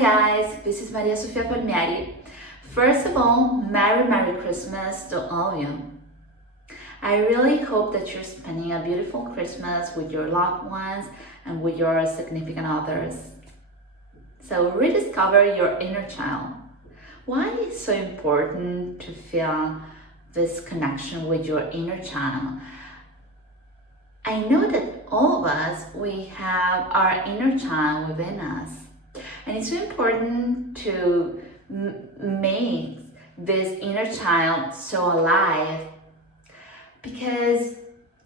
guys, this is Maria Sofia Palmieri. First of all, Merry Christmas to all of you. I really hope that you're spending a beautiful Christmas with your loved ones and with your significant others. So rediscover your inner child. Why is it so important to feel this connection with your inner child? I know that all of us, we have our inner child within us. And it's so important to make this inner child so alive, because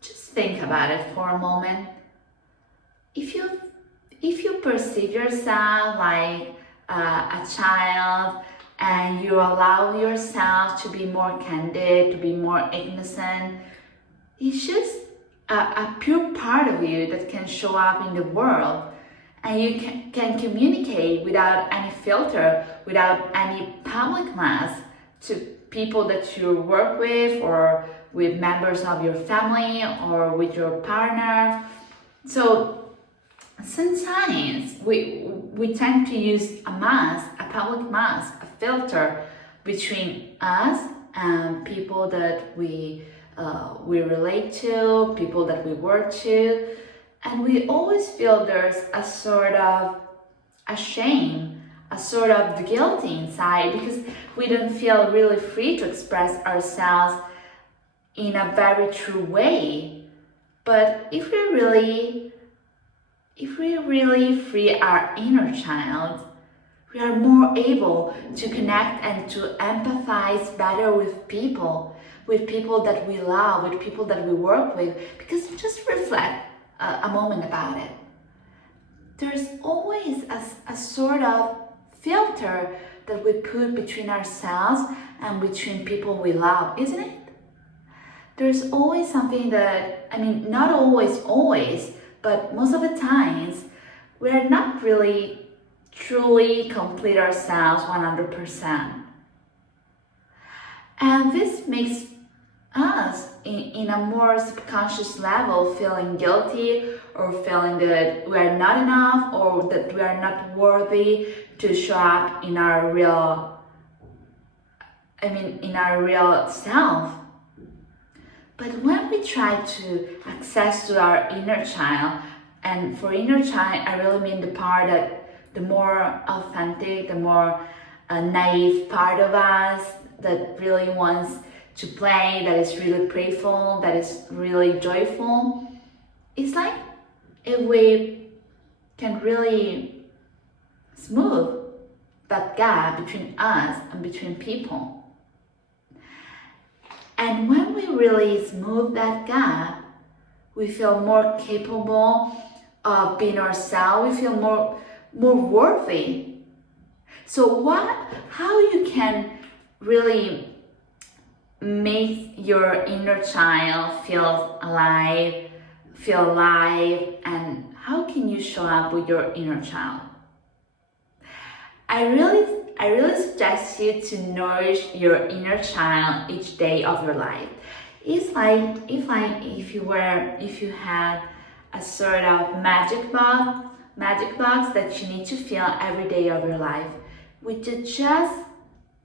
just think about it for a moment. If you perceive yourself like a child and you allow yourself to be more candid, to be more innocent, it's just a pure part of you that can show up in the world. And you can communicate without any filter, without any public mask to people that you work with, or with members of your family, or with your partner. So sometimes we tend to use a mask, a public mask, a filter between us and people that we relate to, people that we work to. And we always feel there's a sort of a shame, a sort of guilty inside, because we don't feel really free to express ourselves in a very true way. But if we really free our inner child, we are more able to connect and to empathize better with people that we love, with people that we work with, because just reflect a moment about it. There's always a sort of filter that we put between ourselves and between people we love, isn't it? There's always something that, not always, but most of the times, we're not really truly complete ourselves 100%. And this makes us in a more subconscious level feeling guilty, or feeling that we are not enough, or that we are not worthy to show up in our real self. But when we try to access to our inner child, and for inner child I really mean the part that the more authentic, the more naive part of us that really wants to play, that is really playful, that is really joyful. It's like if we can really smooth that gap between us and between people. And when we really smooth that gap, we feel more capable of being ourselves, we feel more worthy. So how you can really make your inner child feel alive, and how can you show up with your inner child? I really suggest you to nourish your inner child each day of your life. It's like if you had a sort of magic box that you need to fill every day of your life with just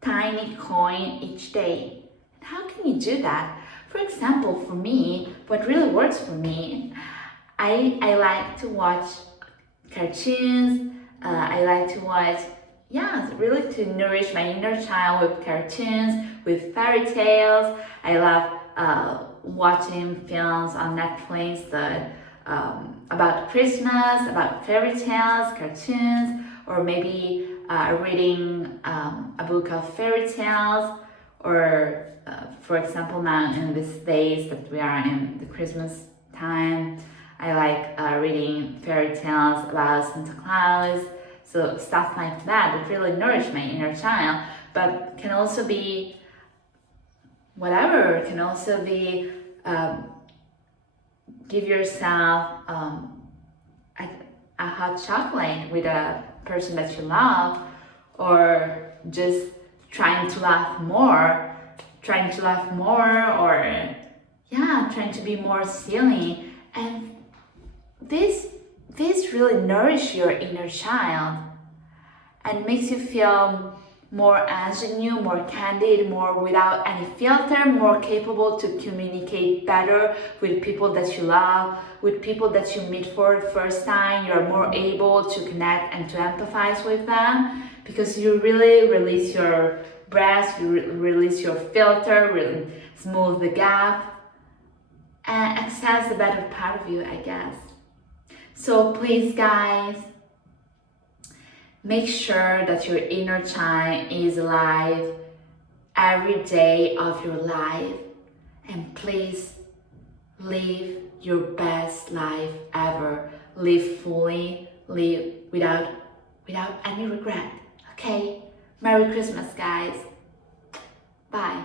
tiny coin each day. How can you do that? For example, for me, what really works for me, I like to watch cartoons. I like to watch, really to nourish my inner child with cartoons, with fairy tales. I love watching films on Netflix that about Christmas, about fairy tales, cartoons, or maybe reading a book of fairy tales, or for example, now in these days that we are in the Christmas time, I like reading fairy tales about Santa Claus. So stuff like that really nourish my inner child, but can also be whatever. Can also be give yourself a hot chocolate with a person that you love, or just trying to laugh more, or trying to be more silly. And this really nourish your inner child. and makes you feel more ingenuous, more candid, more without any filter, more capable to communicate better with people that you love, with people that you meet for the first time. You're more able to connect and to empathize with them because you really release your breath, you release your filter, really smooth the gap, and access the better part of you, I guess. So please, guys, make sure that your inner child is alive every day of your life, and please live your best life ever. Live fully, live without any regret. Okay? Merry Christmas, guys. Bye.